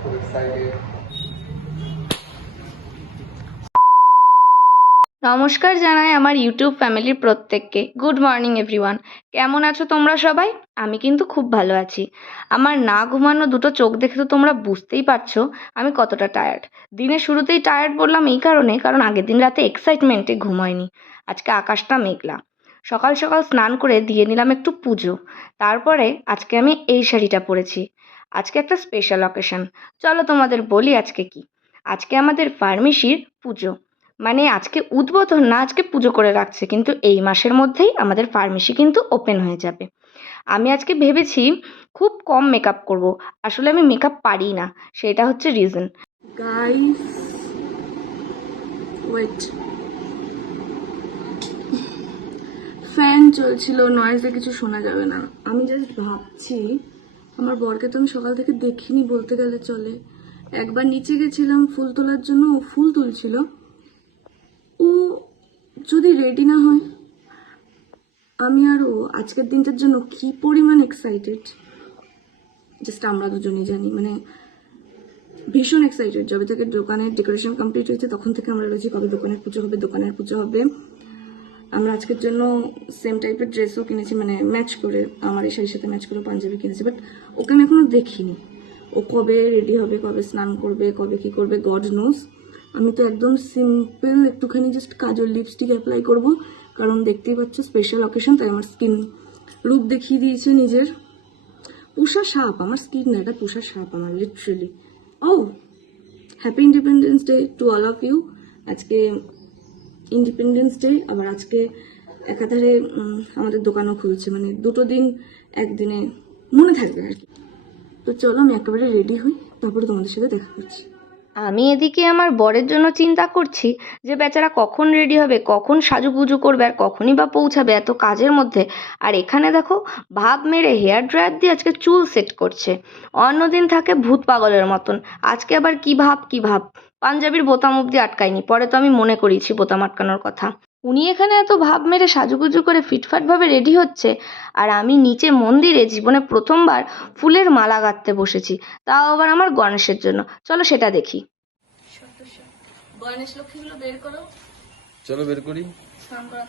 খুব এক্সাইটেড নমস্কার জানাই আমার ইউটিউব ফ্যামিলির প্রত্যেককে। Good morning everyone. কেমন আছো তোমরা সবাই? আমি কিন্তু খুব ভালো আছি। আমার না ঘুমানো দুটো চোখ দেখে তো তোমরা বুঝতেই পারছ আমি কতটা টায়ার্ড দিনের শুরুতেই টায়ার্ড বললাম এই কারণে, কারণ আগের দিন রাতে এক্সাইটমেন্টে ঘুম হয়নি। আজকে আকাশটা মেঘলা। সকাল সকাল স্নান করে দিয়ে নিলাম একটু পুজো। তারপরে আজকে আমি এই শাড়িটা পরেছি। আজকে একটা স্পেশাল অকেশন চলো তোমাদের বলি আজকে কি। আজকে আমাদের ফার্মেসির পুজো। মানে আজকে উদ্বোধন না, আজকে পুজো করে রাখছে, কিন্তু এই মাসের মধ্যেই আমাদের ফার্মেসি কিন্তু ওপেন হয়ে যাবে। আমি আজকে ভেবেছি খুব কম মেকআপ করব। আসলে আমি মেকআপ পারি না, সেটা হচ্ছে রিজন গাইস ওয়েট ফ্যান চলছিল নয়েজে কিছু শোনা যাবে না। আমি জাস্ট ভাবছি আমার বরকে তো আমি সকাল থেকে দেখিনি বলতে গেলে চলে। একবার নিচে গেছিলাম ফুল তোলার জন্য, ও ফুল তুলছিল। ও যদি রেডি না হয়, আমি আর ও আজকের দিনটার জন্য কি পরিমাণ এক্সাইটেড জাস্ট আমরা দুজনেই জানি মানে ভীষণ এক্সাইটেড যবে থেকে দোকানের ডেকোরেশন কমপ্লিট হয়েছে, তখন থেকে আমরা রয়েছি কবে দোকানের পুজো হবে, দোকানের পুজো হবে। আমরা আজকের জন্য সেম টাইপের ড্রেসও কিনেছি মানে ম্যাচ করে, আমার এই সাথে ম্যাচ করে পাঞ্জাবি কিনেছি বাট ওকে আমি এখনও দেখিনি। ও কবে রেডি হবে, কবে স্নান করবে, কবে কি করবে গড নোজ আমি তো একদম সিম্পল একটুখানি জাস্ট কাজল লিপস্টিক অ্যাপ্লাই করব, কারণ দেখতেই পাচ্ছ স্পেশাল অকেশন তাই আমার স্কিন রূপ দেখিয়ে দিয়েছে নিজের। পোষা সাপ, আমার স্কিন না, এটা পোষা সাপ আমার literally O happy independence day to all of you আজকে ইন্ডিপেন্ডেন্স ডে আবার আজকে একাধারে আমাদের দোকানও খুলছে। মানে দুটো দিন একদিনে মনে থাকবে আর কি। তো চলো, আমি একেবারে রেডি হই, তারপরে তোমাদের সাথে দেখা করছি। আমি এদিকে আমার বরের জন্য চিন্তা করছি যে, বেচারা কখন রেডি হবে, কখন সাজুগুজু করবে আর কখনই বা পৌঁছাবে এত কাজের মধ্যে। আর এখানে দেখো, ভাব মেরে হেয়ার ড্রায়ার দিয়ে আজকে চুল সেট করছে। অন্যদিন থাকে ভূত পাগলের মতন। আজকে আবার কি ভাব কি ভাব? পাঞ্জাবির বোতাম অবধি আটকায়নি। পরে তো আমি মনে করিয়েছি বোতাম আটকানোর কথা। উনি এখানে এত ভাব মেরে সাজুগুজু করে ফিটফাটভাবে রেডি হচ্ছে আর আমি নিচে মন্দিরে জীবনে প্রথমবার ফুলের মালা গাঁথতে বসেছি তাও আবার আমার গণেশের জন্য। চলো সেটা দেখি। গণেশ লক্ষ্মীগুলো বের করো। চলো বের করি। স্নান করা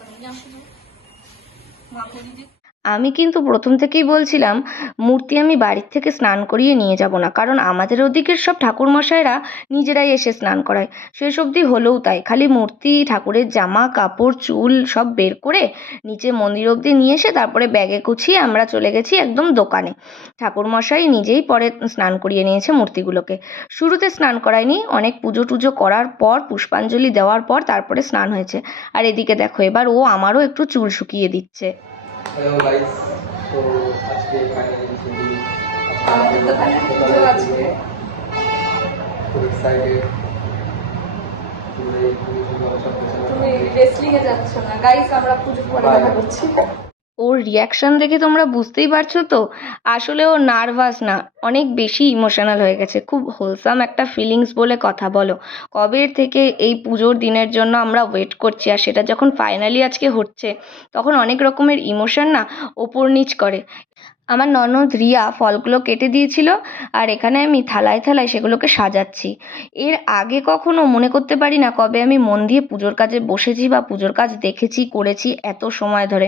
আমি কিন্তু প্রথম থেকেই বলছিলাম, মূর্তি আমি বাড়ির থেকে স্নান করিয়ে নিয়ে যাব না। কারণ আমাদের ওদিকের সব ঠাকুরমশাইরা নিজেরাই এসে স্নান করায়। শেষ অবধি হলেও তাই। খালি মূর্তি, ঠাকুরের জামা, কাপড়, চুল সব বের করে নিচে মন্দির অবধি নিয়ে এসে তারপরে ব্যাগে গুছিয়ে আমরা চলে গেছি একদম দোকানে। ঠাকুরমশাই নিজেই পরে স্নান করিয়ে নিয়েছে মূর্তিগুলোকে। শুরুতে স্নান করায়নি। অনেক পুজো টুজো করার পর, পুষ্পাঞ্জলি দেওয়ার পর তারপরে স্নান হয়েছে। আর এদিকে দেখো, এবার ও আমারও একটু চুল শুকিয়ে দিচ্ছে। হ্যালো গাইস তো আজকে ফাইনালি খুব এক্সাইটেড তুমি রেসলিং এ যাচ্ছ না। গাইস আমরা পুজো পরে দেখা করছি ওর রিয়াকশন দেখে তোমরা বুঝতেই পারছ তো? আসলে ও নার্ভাস না, অনেক বেশি ইমোশনাল হয়ে গেছে। খুব হোলসাম একটা ফিলিংস বলে কথা বলো। কবে থেকে এই পুজোর দিনের জন্য আমরা ওয়েট করছি আর সেটা যখন ফাইনালি আজকে হচ্ছে, তখন অনেক রকমের ইমোশন না ওপর নিচ করে। আমার ননদ রিয়া ফলগুলো কেটে দিয়েছিল আর এখানে আমি থালায় থালায় সেগুলোকে সাজাচ্ছি। এর আগে কখনো মনে করতে পারি না কবে আমি মন দিয়ে পুজোর কাজে বসেছি বা পুজোর কাজ দেখেছি, করেছি এত সময় ধরে।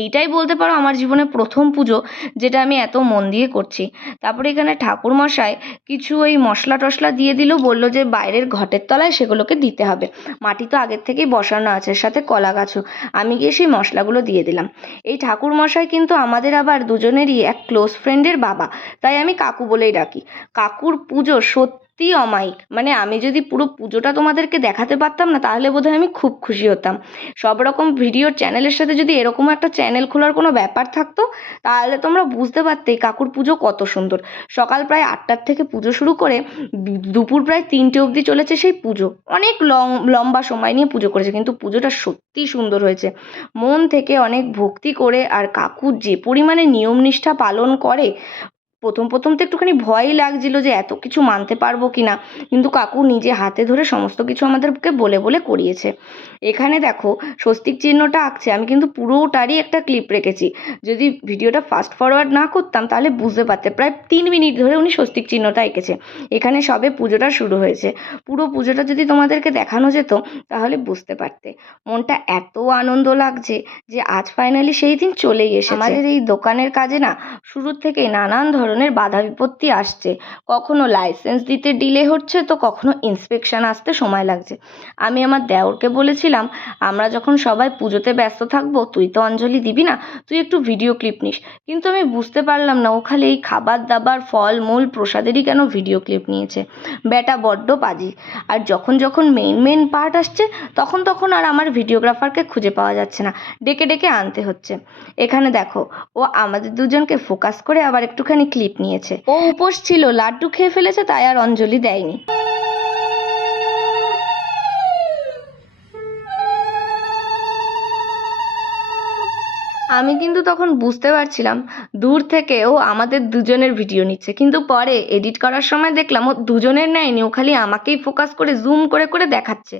এইটাই বলতে পারো আমার জীবনে প্রথম পুজো যেটা আমি এত মন দিয়ে করছি। তারপরে এখানে ঠাকুরমশাই কিছু ওই মশলা টশলা দিয়ে দিল, বলল যে বাইরের ঘটের তলায় সেগুলোকে দিতে হবে। মাটি তো আগের থেকেই বসানো আছে সাথে কলা গাছও। আমি গিয়ে সেই মশলাগুলো দিয়ে দিলাম। এই ঠাকুরমশাই কিন্তু আমাদের আবার দুজনেরই এক ক্লোজ ফ্রেন্ডের বাবা। তাই আমি কাকু বলেই ডাকি। কাকুর পুজো সত্যি অমায়িক। মানে আমি যদি পুরো পুজোটা তোমাদেরকে দেখাতে পারতাম না, তাহলে বোধহয় আমি খুব খুশি হতাম। সব রকম ভিডিওর চ্যানেলের সাথে যদি এরকম একটা চ্যানেল খোলার কোনো ব্যাপার থাকতো, তাহলে তোমরা বুঝতে পারতে কাকুর পুজো কত সুন্দর। সকাল প্রায় আটটার থেকে পুজো শুরু করে দুপুর প্রায় তিনটে অবধি চলেছে সেই পুজো। অনেক লং, লম্বা সময় নিয়ে পুজো করেছে, কিন্তু পুজোটা সত্যিই সুন্দর হয়েছে। মন থেকে অনেক ভক্তি করে আর কাকু যে পরিমাণে নিয়ম নিষ্ঠা পালন করে প্রথম প্রথম তো একটুখানি ভয়ই লাগছিল যে এত কিছু মানতে পারব কি না কিন্তু কাকু নিজে হাতে ধরে সমস্ত কিছু আমাদেরকে বলে বলে করিয়েছে। এখানে দেখো, স্বস্তিক চিহ্নটা আঁকছে। আমি কিন্তু পুরোটারই একটা ক্লিপ রেখেছি। যদি ভিডিওটা ফাস্ট ফরওয়ার্ড না করতাম, তাহলে বুঝতে পারতে। প্রায় তিন মিনিট ধরে উনি স্বস্তিক চিহ্নটা এঁকেছে। এখানে সবে পুজোটা শুরু হয়েছে। পুরো পুজোটা যদি তোমাদেরকে দেখানো যেত, তাহলে বুঝতে পারতে। মনটা এত আনন্দ লাগছে যে আজ ফাইনালি সেই দিন চলেই এসেছে। আমাদের এই দোকানের কাজে না, শুরুর থেকেই নানান ধরনের বাধা বিপত্তি আসছে। কখনো লাইসেন্স দিতে ডিলে হচ্ছে, তো কখনো ইন্সপেকশন আসতে সময় লাগছে। আমি আমার দেওরকে বলেছিলাম, আমরা যখন সবাই পুজোতে ব্যস্ত থাকব, তুই তো অঞ্জলি দিবি না, তুই একটু ভিডিও ক্লিপ নিস। কিন্তু আমি বুঝতে পারলাম না, ও খালি এই খাবার দাবার ফল মূল প্রসাদেরই কেন ভিডিও ক্লিপ নিয়েছে? বেটা বড্ড পাজি। আর যখন যখন মেইন মেইন পার্ট আসছে, তখন তখন আর আমার ভিডিওগ্রাফারকে খুঁজে পাওয়া যাচ্ছে না, ডেকে ডেকে আনতে হচ্ছে। এখানে দেখো, ও আমাদের দুজনকে ফোকাস করে আবার একটুখানি ক্লিপ নিয়েছে। ও উপোস ছিল লাড্ডু খেয়ে ফেলেছে তাই আর অঞ্জলি দেয়নি। আমি কিন্তু তখন বুঝতে পারছিলাম, দূর থেকে ও আমাদের দুজনের ভিডিও নিচ্ছে। কিন্তু পরে এডিট করার সময় দেখলাম ও দুজনের নেয়নি, ও খালি আমাকেই ফোকাস করে জুম করে করে দেখাচ্ছে।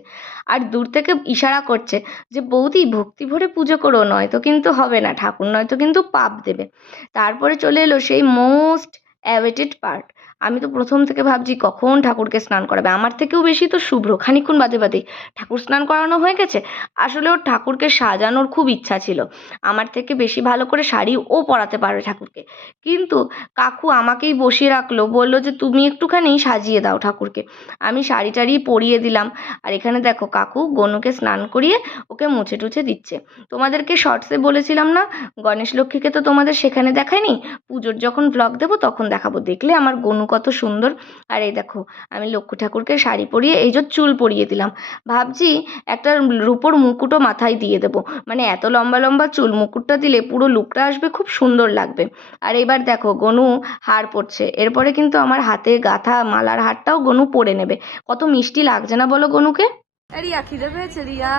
আর দূর থেকে ইশারা করছে যে, বৌদি, ভক্তি ভরে পুজো করো, নয়তো কিন্তু হবে না, ঠাকুর নয়তো কিন্তু পাপ দেবে। তারপরে চলে এলো সেই মোস্ট অ্যাওয়েটেড পার্ট আমি তো প্রথম থেকে ভাবছি কখন ঠাকুরকে স্নান করাবে। আমার থেকেও বেশি তো শুভ্র। খানিক্ষণ বাদে বাদে ঠাকুর স্নান করানো হয়ে গেছে। আসলে ওর ঠাকুরকে সাজানোর খুব ইচ্ছা ছিল। আমার থেকে বেশি ভালো করে শাড়ি ও পরাতে পারবে ঠাকুরকে। কিন্তু কাকু আমাকেই বসিয়ে রাখল, বলল যে, তুমি একটুখানি সাজিয়ে দাও ঠাকুরকে। আমি শাড়ি টাড়ি পরিয়ে দিলাম। আর এখানে দেখো, কাকু গনুকে স্নান করিয়ে ওকে মুছে টুছে দিচ্ছে। তোমাদেরকে শর্টসে বলেছিলাম না, গণেশ লক্ষ্মীকে তো তোমাদের সেখানে দেখায়নি। পুজোর যখন ব্লগ দেবো তখন দেখাবো। দেখলে আমার গনু কত সুন্দর। আর এই দেখো আমি লক্ষ্মী ঠাকুরকে শাড়ি পরিয়ে এই যে চুল পরিয়ে দিলাম। ভাবছি একটা রূপোর মুকুটও মাথায় দিয়ে দেবো। মানে এত লম্বা লম্বা চুল মুকুটটা দিলে পুরো লুকটা আসবে খুব সুন্দর লাগবে। আর এবার দেখো গনু হার পরছে। এরপরে কিন্তু আমার হাতে গাথা মালার হারটাও গনু পরে নেবে। কত মিষ্টি লাগছে না বলো গনুকে? রিয়া খিদে পেয়েছে রিয়া?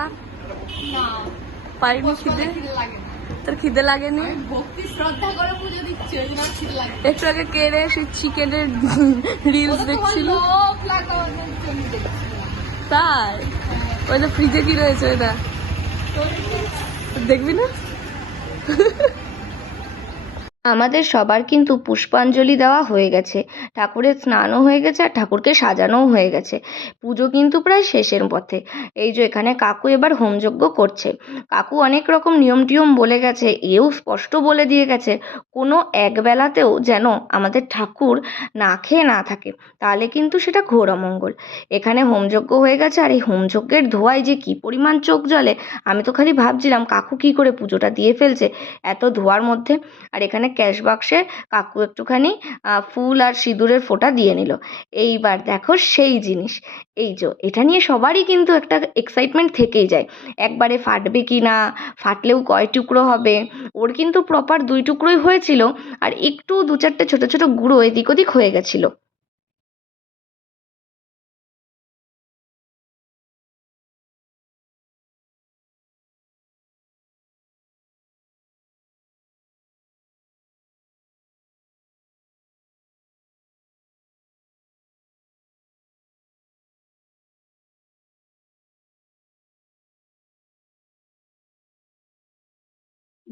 পাইনি খিদে? তোর খিদে লাগেনি? ভক্তি শ্রদ্ধা করে পুজো দিচ্ছে আর খিদে লাগে একটু আগে কেড়ে সেই চিকেনের রিলস দেখছিল। তাই? ওই যে ফ্রিজে কি রয়েছে ওইটা দেখবি না? আমাদের সবার কিন্তু পুষ্পাঞ্জলি দেওয়া হয়ে গেছে। ঠাকুরের স্নানও হয়ে গেছে আর ঠাকুরকে সাজানোও হয়ে গেছে। পুজো কিন্তু প্রায় শেষের পথে। এই যে এখানে কাকু এবার হোমযজ্ঞ করছে। কাকু অনেক রকম নিয়ম টিয়ম বলে গেছে, এও স্পষ্ট বলে দিয়ে গেছে, কোনো একবেলাতেও যেন আমাদের ঠাকুর না খেয়ে না থাকে। তাহলে কিন্তু সেটা ঘোর অমঙ্গল। এখানে হোমযজ্ঞ হয়ে গেছে আর এই হোমযজ্ঞের ধোঁয়ায় যে কী পরিমাণ চোখ জ্বলে, আমি তো খালি ভাবছিলাম কাকু কী করে পুজোটা দিয়ে ফেলছে এত ধোঁয়ার মধ্যে। আর এখানে ক্যাশ বাক্সে কাকু একটুখানি ফুল আর সিঁদুরের ফোঁটা দিয়ে নিল। এইবার দেখো সেই জিনিস। এই যে, এটা নিয়ে সবারই কিন্তু একটা এক্সাইটমেন্ট থেকেই যায়। একবারে ফাটবে কি না? ফাটলেও কয় টুকরো হবে? ওর কিন্তু প্রপার দুই টুকরোই হয়েছিল, আর একটু দু চারটে ছোটো ছোটো গুঁড়ো এদিক ওদিক হয়ে গেছিল।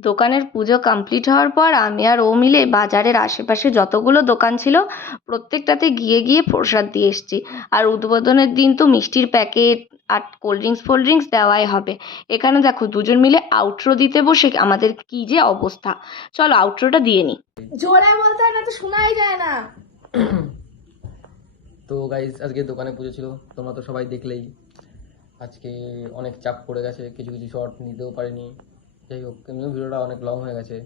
দোকানের পুজো কমপ্লিট হওয়ার পর আমি আর ও মিলে বাজারের আশেপাশে যতগুলো দোকান ছিল প্রত্যেকটাতে গিয়ে গিয়ে প্রসাদ দিয়ে এসেছি। আর উদ্বোধনের দিন তো মিষ্টির প্যাকেট আর কোল্ড ড্রিঙ্কস ফোল্ড ড্রিঙ্কস দেওয়াই হবে। এখানে দেখো দুজন মিলে আউটরো দিতে বসে আমাদের কি যে অবস্থা। চলো আউটরোটা দিয়ে নিই জোরে বলতে না তো শোনাই যায় না। তো গাইজ আজকে দোকানে পুজো ছিল তোমরা তো সবাই দেখলেই। আজকে অনেক চাপ পড়ে গেছে কিছু কিছু শর্ট নিতেও পারিনি। যাই হোক এমনিও ভিডিওটা অনেক লং হয়ে গেছে।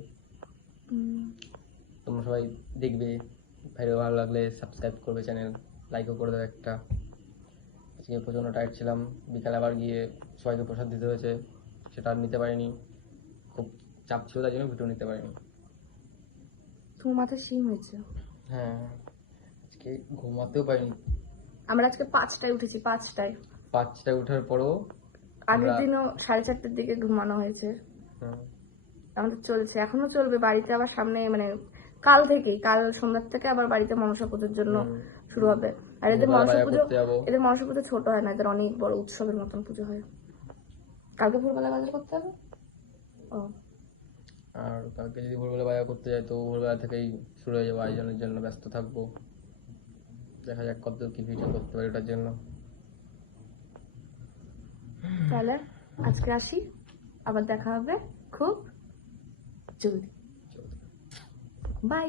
তোমরা সবাই দেখবে ভিডিও ভালো লাগলে সাবস্ক্রাইব করবে চ্যানেল লাইকও করে দেবে একটা। আজকে প্রচণ্ড টাইট ছিলাম বিকালে আবার গিয়ে সবাইকে প্রসাদ দিতে হয়েছে সেটা আর নিতে পারিনি। খুব চাপ ছিল তাই জন্য ভিডিও নিতে পারিনি। তোমার মাথায় সিম হয়েছে? হ্যাঁ আজকে ঘুমাতেও পারিনি। আমরা আজকে পাঁচটায় উঠেছি পাঁচটায়। পাঁচটায় ওঠার পরও আগের দিনও সাড়ে চারটের দিকে ঘুমানো হয়েছে। আমাদের চলছে। এখনও চলবে। বাড়িতে আবার সামনে মানে কাল থেকেই কাল সোমবার থেকে আবার বাড়িতে মনসা পুজোর জন্য শুরু হবে। আর এদের মনসা পুজো এদের মনসা পুজো ছোট হয় না এদের অনেক বড় উৎসবের মতন পুজো হয়। কালকে ভোরবেলা বাজার করতে হবে? ও। আর কালকে যদি ভোরবেলা বাজার করতে যাই তো ভোরবেলা থেকেই শুরু হয়ে যাব। আয়োজনের জন্য ব্যস্ত থাকব। দেখা যাক কত কি ভিডিও করতে পারি ওটার জন্য। তাহলে আজকে আসি। আবার দেখা হবে খুব জলদি। বাই